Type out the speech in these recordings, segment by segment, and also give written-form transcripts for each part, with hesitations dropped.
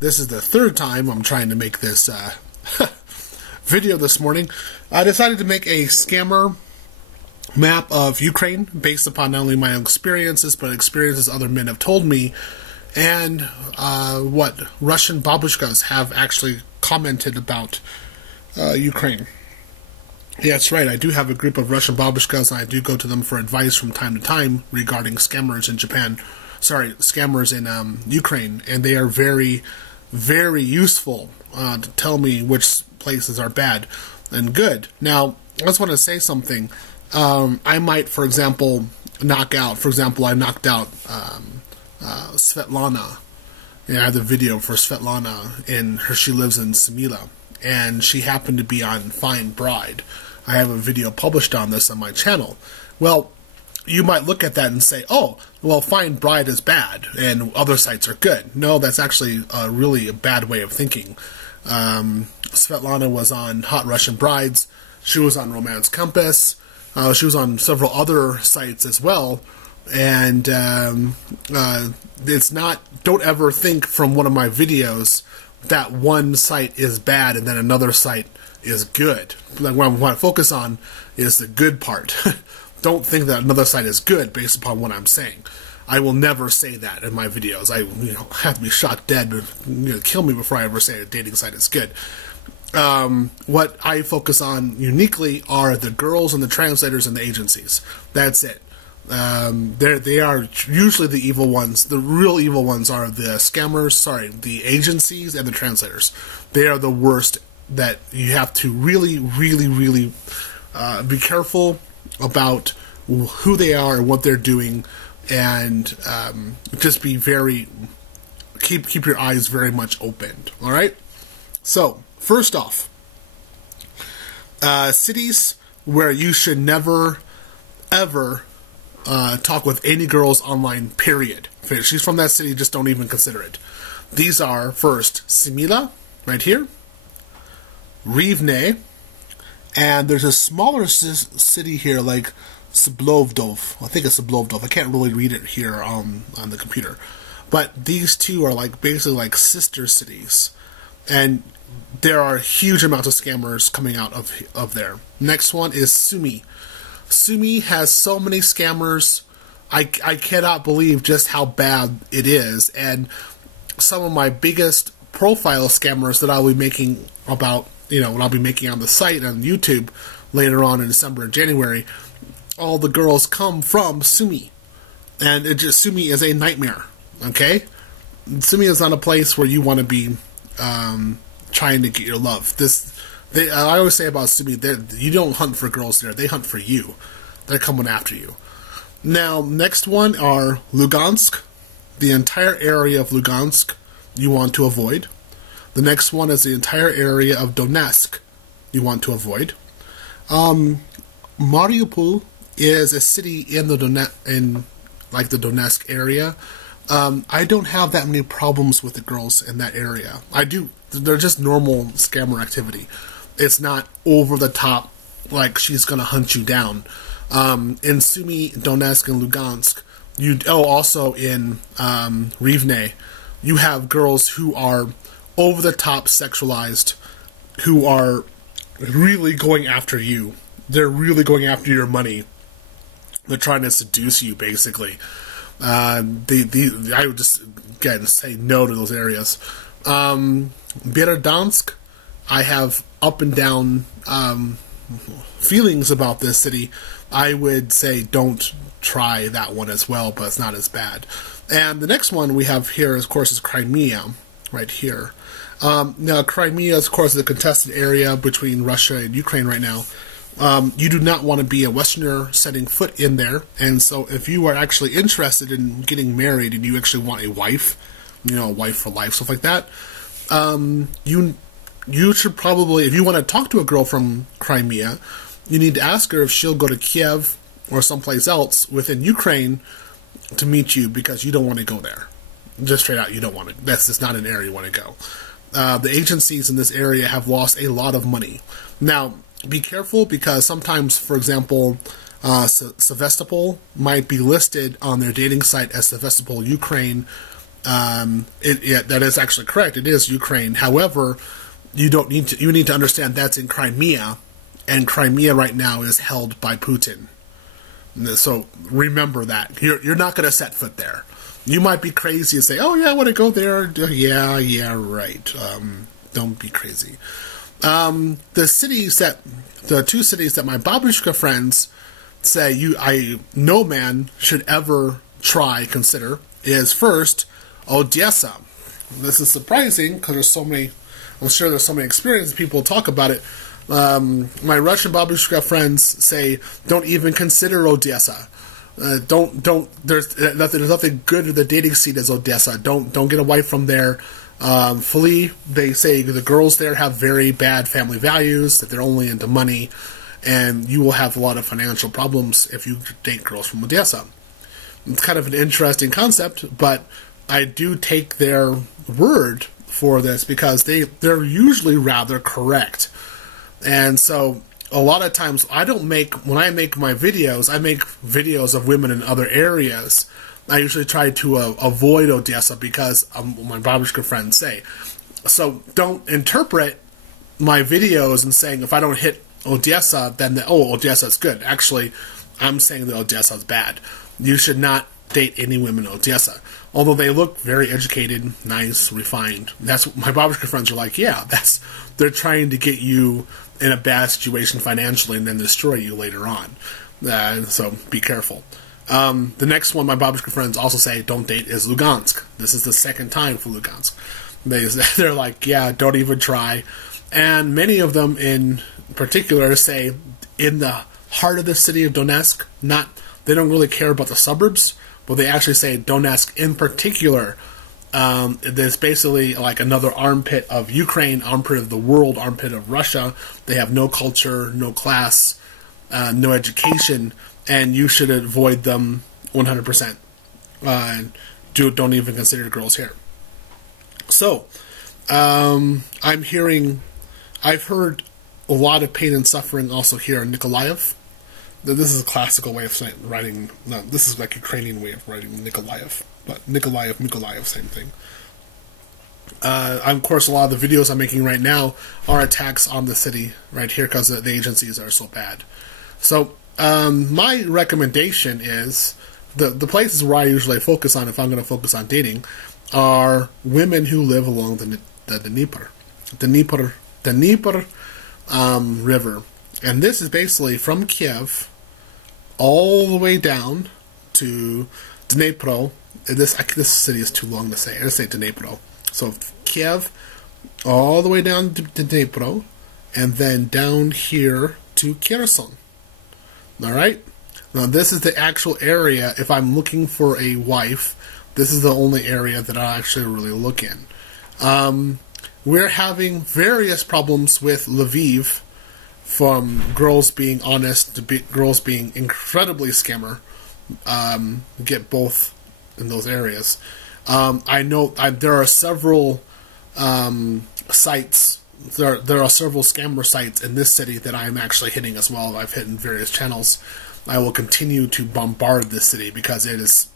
This is the third time I'm trying to make this video this morning. I decided to make a scammer map of Ukraine based upon not only my own experiences, but experiences other men have told me, and what Russian babushkas have actually commented about Ukraine. Yeah, that's right. I do have a group of Russian babushkas, and I do go to them for advice from time to time regarding scammers in Japan. Sorry, scammers in Ukraine, and they are very, very useful to tell me which places are bad and good. Now, I just want to say something. I might, for example, I knocked out Svetlana. Yeah, I have the video for Svetlana, she lives in Semila, and she happened to be on Fine Bride. I have a video published on this on my channel. Well, you might look at that and say, oh, well, Fine Bride is bad, and other sites are good. No, that's actually really a bad way of thinking. Svetlana was on Hot Russian Brides. She was on Romance Compass. She was on several other sites as well. And it's not, don't ever think from one of my videos that one site is bad and then another site is good. Like, what I want to focus on is the good part. Don't think that another site is good based upon what I'm saying. I will never say that in my videos. I have to be shot dead, kill me before I ever say a dating site is good. What I focus on uniquely are the girls and the translators and the agencies. That's it. They are usually the evil ones. The real evil ones are the scammers, the agencies and the translators. They are the worst, that you have to really, really, really be careful about who they are and what they're doing, and just be keep your eyes very much opened. All right. So first off, cities where you should never ever talk with any girls online. Period. If she's from that city, just don't even consider it. These are, first, Semila, right here, Rivne, and there's a smaller city here like Sablovdov. I think it's Sablovdov. I can't really read it here on the computer. But these two are basically like sister cities. And there are huge amounts of scammers coming out of there. Next one is Sumy. Sumy has so many scammers. I cannot believe just how bad it is. And some of my biggest profile scammers that I'll be making about, what I'll be making on the site on YouTube later on in December and January, all the girls come from Sumy. And Sumy is a nightmare, okay? Sumy is not a place where you want to be trying to get your love. I always say about Sumy, you don't hunt for girls there, they hunt for you. They're coming after you. Now, next one are Lugansk. The entire area of Lugansk you want to avoid. The next one is the entire area of Donetsk you want to avoid. Mariupol is a city in the Donetsk area. I don't have that many problems with the girls in that area. I do. They're just normal scammer activity. It's not over the top, like she's gonna hunt you down. In Sumy, Donetsk, and Lugansk, also in Rivne, you have girls who are over the top sexualized, who are really going after you. They're really going after your money. They're trying to seduce you, basically. I would just, again, say no to those areas. Byerodyansk, I have up and down feelings about this city. I would say don't try that one as well, but it's not as bad. And the next one we have here, of course, is Crimea, right here. Now, Crimea, of course, is a contested area between Russia and Ukraine right now. You do not want to be a Westerner setting foot in there, and so if you are actually interested in getting married and you actually want a wife, a wife for life, stuff like that, you should probably, if you want to talk to a girl from Crimea, you need to ask her if she'll go to Kiev or someplace else within Ukraine to meet you, because you don't want to go there. Just straight out, you don't want to. That's just not an area you want to go. The agencies in this area have lost a lot of money. Now, be careful, because sometimes, for example, Sevastopol might be listed on their dating site as Sevastopol, Ukraine, That is actually correct. It is Ukraine. However, you need to understand that's in Crimea, and Crimea right now is held by Putin. So remember that. You're not going to set foot there. You might be crazy and say, "Oh yeah, I want to go there." Yeah, right. Don't be crazy. The two cities that my babushka friends say no man should ever consider is first Odessa. This is surprising because I'm sure there's so many experienced people talk about it. My Russian babushka friends say don't even consider Odessa. There's nothing good in the dating scene as Odessa. Don't get a wife from there. Flee. They say the girls there have very bad family values, that they're only into money, and you will have a lot of financial problems if you date girls from Odessa. It's kind of an interesting concept, but I do take their word for this because they're usually rather correct. And so a lot of times when I make my videos, I make videos of women in other areas. I usually try to avoid Odessa because my babushka friends say. So don't interpret my videos and saying if I don't hit Odessa, then Odessa's good. Actually, I'm saying that Odessa's bad. You should not date any women in Odessa. Although they look very educated, nice, refined. That's what my babushka friends are like, yeah, they're trying to get you in a bad situation financially and then destroy you later on. So be careful. The next one my babushka friends also say don't date is Lugansk. This is the second time for Lugansk. They're like, yeah, don't even try. And many of them in particular say in the heart of the city of Donetsk, they don't really care about the suburbs, but they actually say Donetsk in particular. There's basically like another armpit of Ukraine, armpit of the world, armpit of Russia. They have no culture, no class, no education, and you should avoid them 100%. Don't even consider girls here. So, I've heard a lot of pain and suffering also here in Nikolaev. This is a classical way of writing. No, this is like Ukrainian way of writing Nikolaev. But Mykolaiv, same thing. Of course, a lot of the videos I'm making right now are attacks on the city right here because the agencies are so bad. So, my recommendation is the places where I usually focus on, if I'm going to focus on dating, are women who live along the Dnieper River. And this is basically from Kiev all the way down to Dnipro. This city is too long to say. I just say Dnipro. So Kiev all the way down to Dnipro, and then down here to Kherson. All right? Now this is the actual area. If I'm looking for a wife, this is the only area that I actually really look in. We're having various problems with Lviv, from girls being honest to girls being incredibly scammer. Get both in those areas. I know there are several sites. There are several scammer sites in this city that I'm actually hitting as well. I've hit in various channels. I will continue to bombard this city because it is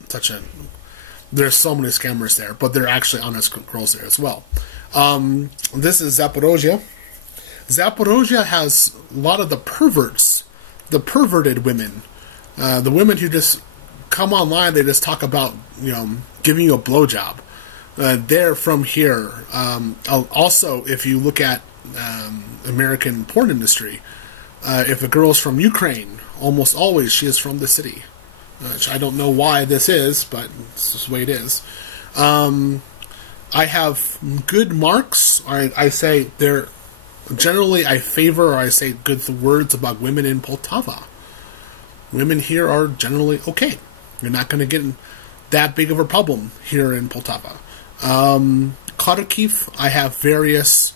there's so many scammers there, but there are actually honest girls there as well. This is Zaporozhye. Zaporozhye has a lot of the perverts, the perverted women, the women who just come online. They just talk about giving you a blowjob. They're from here. Also, if you look at American porn industry, if a girl's from Ukraine, almost always she is from the city. Which I don't know why this is, but it's just the way it is. I have good marks. I say they're generally I favor or I say good words about women in Poltava. Women here are generally okay. You're not going to get that big of a problem here in Poltava. Kharkiv, I have various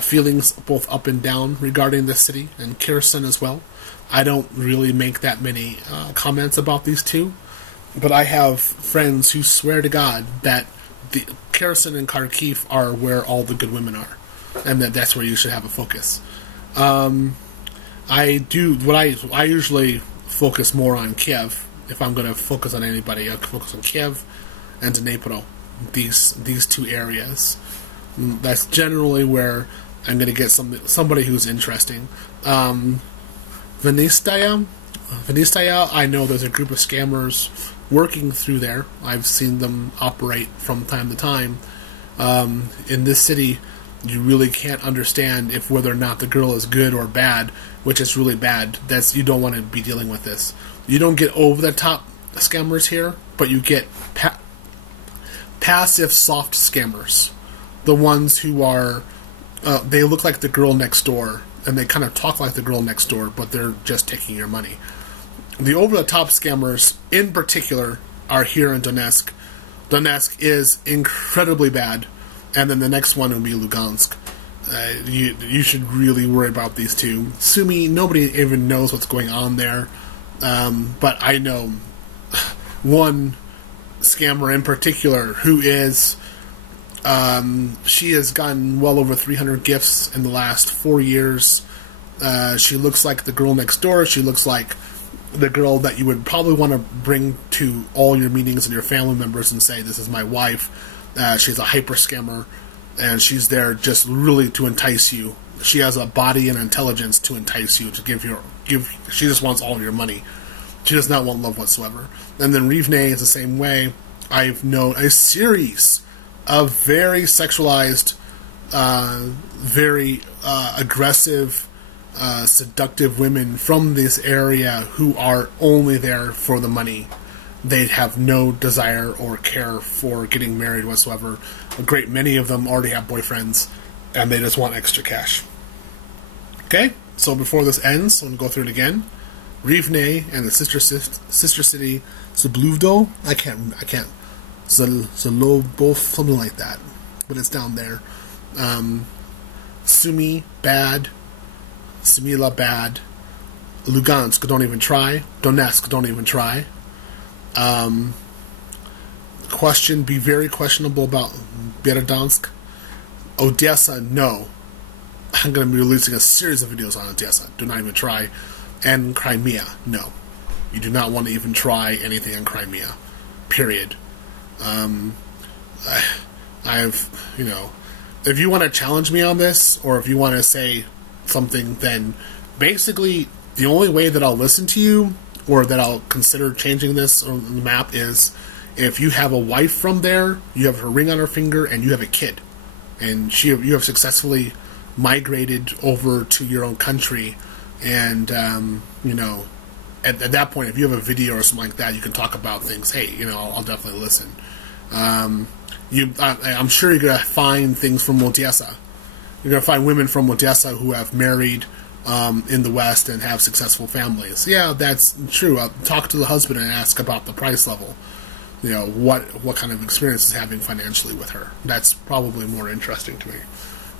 feelings both up and down regarding this city, and Kherson as well. I don't really make that many comments about these two, but I have friends who swear to God that the Kherson and Kharkiv are where all the good women are, and that's where you should have a focus. I usually focus more on Kiev. If I'm going to focus on anybody, I focus on Kiev, and Dnipro. These two areas. That's generally where I'm going to get somebody who's interesting. Vinnytsia, I know there's a group of scammers working through there. I've seen them operate from time to time. In this city, you really can't understand if whether or not the girl is good or bad, which is really bad. You don't want to be dealing with this. You don't get over-the-top scammers here, but you get passive soft scammers. The ones who are, they look like the girl next door, and they kind of talk like the girl next door, but they're just taking your money. The over-the-top scammers, in particular, are here in Donetsk. Donetsk is incredibly bad, and then the next one will be Lugansk. You should really worry about these two. Sumy, nobody even knows what's going on there, but I know one scammer in particular who is, she has gotten well over 300 gifts in the last 4 years. She looks like the girl next door. She looks like the girl that you would probably want to bring to all your meetings and your family members and say, this is my wife. She's a hyper scammer, and she's there just really to entice you. She has a body and intelligence to entice you, to she just wants all of your money. She does not want love whatsoever. And then Rivne is the same way. I've known a series of very sexualized, very aggressive, seductive women from this area who are only there for the money. They have no desire or care for getting married whatsoever. A great many of them already have boyfriends, and they just want extra cash. Okay, so before this ends, I'm going to go through it again. Rivne and the sister city Zabluvdo. I can't. Zalobov, something like that, but it's down there. Sumy, bad. Smila, bad. Lugansk, don't even try. Donetsk, don't even try. Be very questionable about Berdyansk. Odessa, no. I'm going to be releasing a series of videos on Odessa. Do not even try. And Crimea, no. You do not want to even try anything in Crimea. Period. If you want to challenge me on this, or if you want to say something, then basically the only way that I'll listen to you, or that I'll consider changing this on the map, is if you have a wife from there, you have her ring on her finger, and you have a kid, and you have successfully migrated over to your own country, and at that point, if you have a video or something like that, you can talk about things. Hey, I'll definitely listen. I'm sure you're going to find things from Odessa. You're going to find women from Odessa who have married in the West and have successful families. Yeah, that's true. I'll talk to the husband and ask about the price level. What kind of experience is having financially with her. That's probably more interesting to me.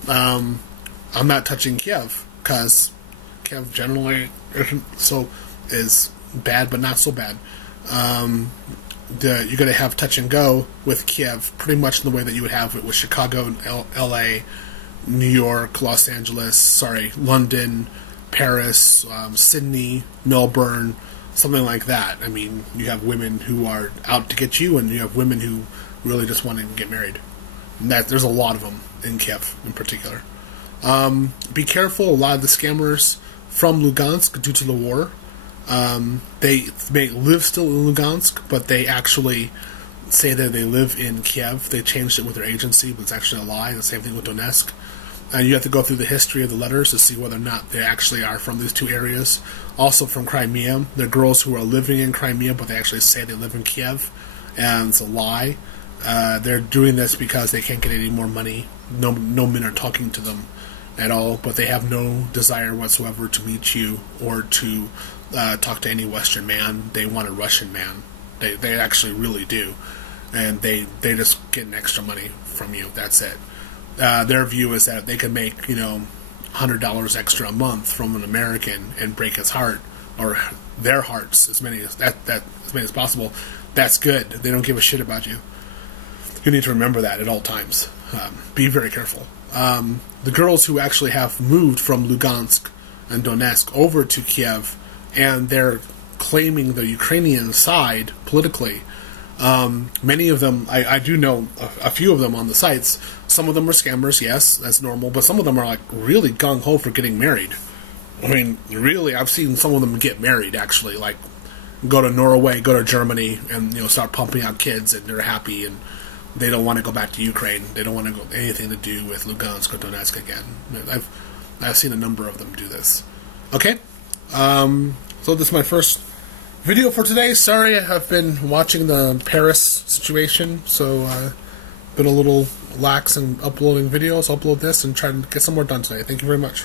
I'm not touching Kiev, because Kiev generally is bad, but not so bad. You're going to have touch and go with Kiev, pretty much in the way that you would have it with Chicago, L.A., New York, Los Angeles, London, Paris, Sydney, Melbourne, something like that. I mean, you have women who are out to get you, and you have women who really just want to get married. And there's a lot of them in Kiev, in particular. Be careful. A lot of the scammers from Lugansk, due to the war, they may live still in Lugansk, but they actually say that they live in Kiev. They changed it with their agency, but it's actually a lie. The same thing with Donetsk. And you have to go through the history of the letters to see whether or not they actually are from these two areas. Also from Crimea. There are girls who are living in Crimea, but they actually say they live in Kiev, and it's a lie. They're doing this because they can't get any more money. No men are talking to them at all, but they have no desire whatsoever to meet you or to talk to any Western man. They want a Russian man. They actually really do. And they just get an extra money from you. That's it. Their view is that if they can make, $100 extra a month from an American and break his heart, or their hearts, as many as possible, that's good. They don't give a shit about you. You need to remember that at all times. Be very careful. The girls who actually have moved from Lugansk and Donetsk over to Kiev, and they're claiming the Ukrainian side politically, Many of them, I do know a few of them on the sites. Some of them are scammers, yes, that's normal, but some of them are like really gung-ho for getting married. I mean, really, I've seen some of them get married, actually, like go to Norway, go to Germany, and start pumping out kids, and they're happy, and they don't want to go back to Ukraine. They don't want to go anything to do with Lugansk or Donetsk again. I've seen a number of them do this. Okay, so this is my first video for today. Sorry, I've been watching the Paris situation, so been a little lax in uploading videos. I'll upload this and try to get some more done today. Thank you very much.